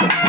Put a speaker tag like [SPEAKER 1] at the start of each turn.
[SPEAKER 1] Thank you.